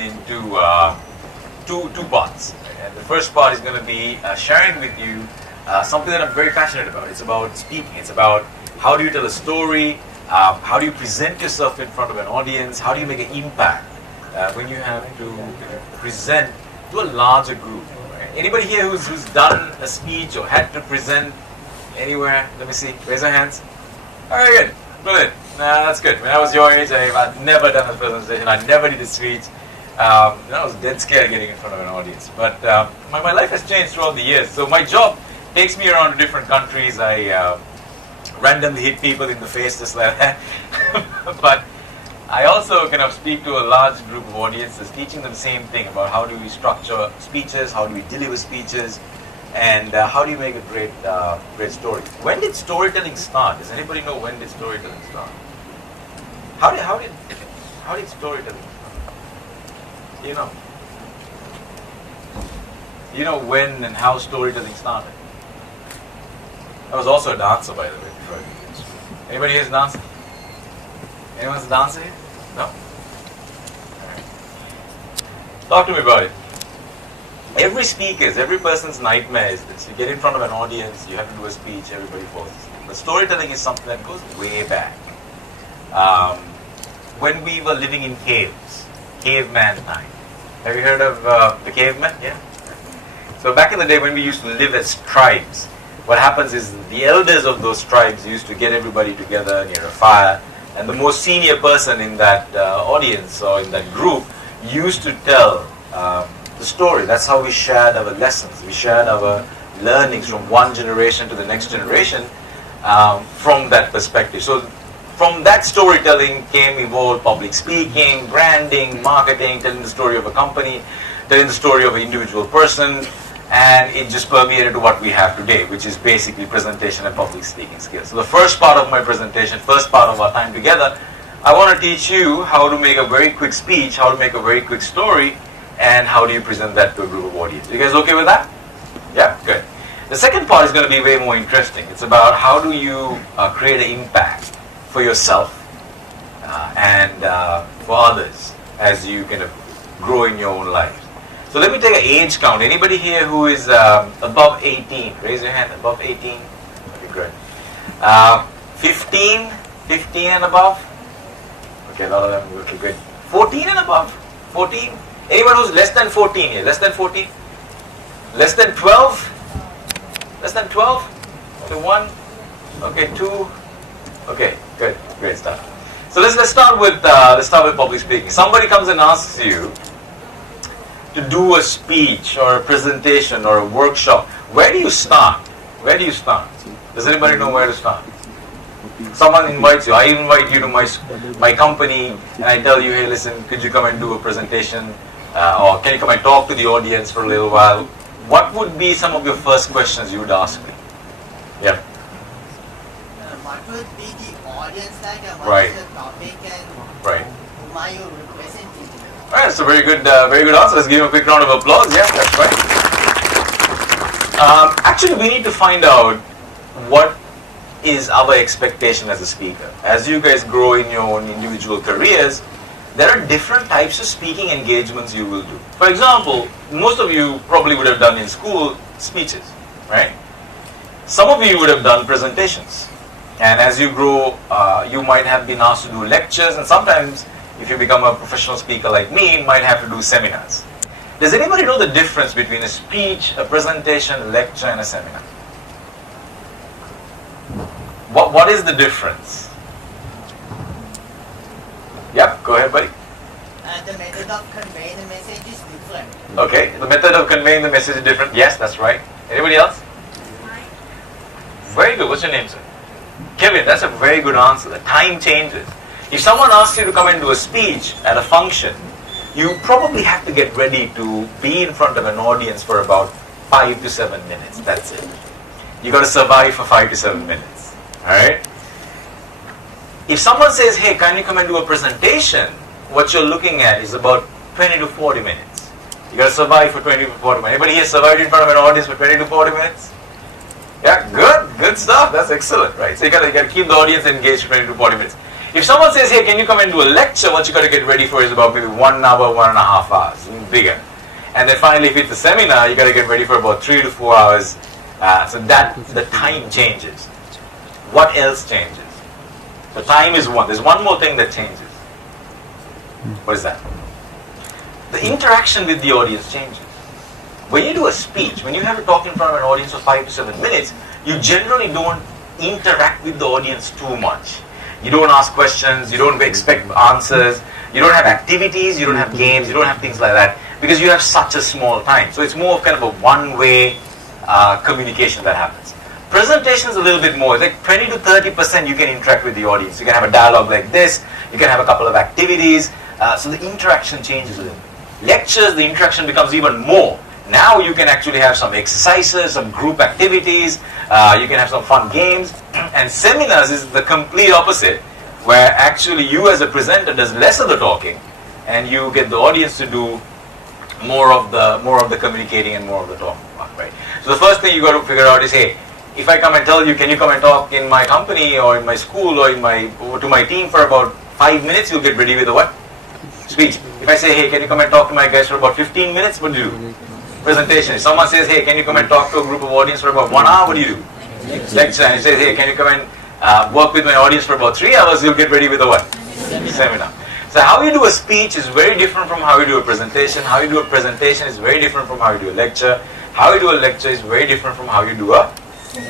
into two parts. And the first part is going to be sharing with you something that I'm very passionate about. It's about speaking. It's about how do you tell a story, how do you present yourself in front of an audience, how do you make an impact when you have to present to a larger group. Right? Anybody here who's done a speech or had to present anywhere? Let me see. Raise your hands. Very good. Brilliant. That's good. When I was your age, I've never done a presentation. I never did a speech. I was dead scared getting in front of an audience. But my life has changed throughout the years. So my job takes me around to different countries. I randomly hit people in the face just like that. But I also kind of speak to a large group of audiences, teaching them the same thing about how do we structure speeches, how do we deliver speeches, and how do you make a great story. When did storytelling start? Does anybody know when did storytelling start? How did storytelling start? You know when and how storytelling started? I was also a dancer, by the way. Anybody here is a dancer? Anyone's a dancer here? No? Alright. Talk to me about it. Every person's nightmare is this. You get in front of an audience, you have to do a speech, everybody falls asleep. But storytelling is something that goes way back. When we were living in caves, caveman time. Have you heard of the cavemen? Yeah. So back in the day when we used to live as tribes, what happens is the elders of those tribes used to get everybody together near a fire, and the most senior person in that audience or in that group used to tell the story. That's how we shared our lessons. We shared our learnings from one generation to the next generation from that perspective. So from that storytelling evolved public speaking, branding, marketing, telling the story of a company, telling the story of an individual person, and it just permeated to what we have today, which is basically presentation and public speaking skills. So the first part of my presentation, first part of our time together, I want to teach you how to make a very quick speech, how to make a very quick story, and how do you present that to a group of audience. You guys okay with that? Yeah? Good. The second part is going to be way more interesting. It's about how do you create an impact for yourself and for others as you kind of grow in your own life. So let me take an age count. Anybody here who is above 18? Raise your hand. Above 18? Okay, great. 15 and above? Okay, a lot of them. Okay, good. 14 and above? 14? Anyone who's less than 14 here? Less than 14? Less than 12? Less than 12? Okay, 1? Okay, 2? Okay, good. Great stuff. So let's start with public speaking. Somebody comes and asks you to do a speech or a presentation or a workshop. Where do you start? Where do you start? Does anybody know where to start? Someone invites you. I invite you to my company and I tell you, hey, listen, could you come and do a presentation? Or can you come and talk to the audience for a little while? What would be some of your first questions you would ask me? Yeah. What would be the audience like? And Right. What is the topic and Right. whom are you representing? All right, that's a very good answer. Let's give him a quick round of applause. Yeah, that's right. Actually, we need to find out what is our expectation as a speaker. As you guys grow in your own individual careers, there are different types of speaking engagements you will do. For example, most of you probably would have done in school speeches, right? Some of you would have done presentations. And as you grow, you might have been asked to do lectures, and sometimes if you become a professional speaker like me, you might have to do seminars. Does anybody know the difference between a speech, a presentation, a lecture, and a seminar? What is the difference? Yep, go ahead, buddy. The method of conveying the message is different. Okay, the method of conveying the message is different. Yes, that's right. Anybody else? Very good. What's your name, sir? Kevin, that's a very good answer. The time changes. If someone asks you to come and do a speech at a function, you probably have to get ready to be in front of an audience for about 5 to 7 minutes. That's it. You got to survive for 5 to 7 minutes. Alright? If someone says, hey, can you come and do a presentation? What you're looking at is about 20 to 40 minutes. You got to survive for 20 to 40 minutes. Anybody here survived in front of an audience for 20 to 40 minutes? Yeah, good stuff. That's excellent, right? So you got to keep the audience engaged for 20 to 40 minutes. If someone says, hey, can you come and do a lecture, what you got to get ready for is about maybe 1 hour, 1.5 hours, bigger. And then finally, if it's a seminar, you got to get ready for about 3 to 4 hours. So that the time changes. What else changes? The time is one. There's one more thing that changes. What is that? The interaction with the audience changes. When you do a speech, when you have to talk in front of an audience for 5 to 7 minutes, you generally don't interact with the audience too much. You don't ask questions, you don't expect answers, you don't have activities, you don't have games, you don't have things like that, because you have such a small time. So it's more of kind of a one-way communication that happens. Presentation is a little bit more. It's like 20 to 30% you can interact with the audience. You can have a dialogue like this, you can have a couple of activities, so the interaction changes a little. Lectures, the interaction becomes even more. Now you can actually have some exercises, some group activities, you can have some fun games. And seminars is the complete opposite, where actually you as a presenter does less of the talking and you get the audience to do more of the communicating and more of the talking part, right? So the first thing you got to figure out is, hey, if I come and tell you, can you come and talk in my company or in my school or to my team for about 5 minutes, you'll get ready with a what? Speech. If I say, hey, can you come and talk to my guys for about 15 minutes, what do you do? Presentation. If someone says, hey, can you come and talk to a group of audience for about 1 hour, what do you do? Lecture. And he says, hey, can you come and work with my audience for about 3 hours, you'll get ready with a what? Seminar. So how you do a speech is very different from how you do a presentation. How you do a presentation is very different from how you do a lecture. How you do a lecture is very different from how you do a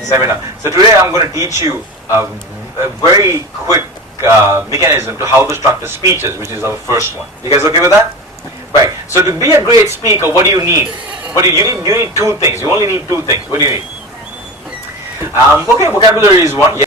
seminar. So today I'm going to teach you a very quick mechanism to how to structure speeches, which is our first one. You guys okay with that? Right. So to be a great speaker, what do you need? You need two things. You only need two things. What do you need? Okay, vocabulary is one.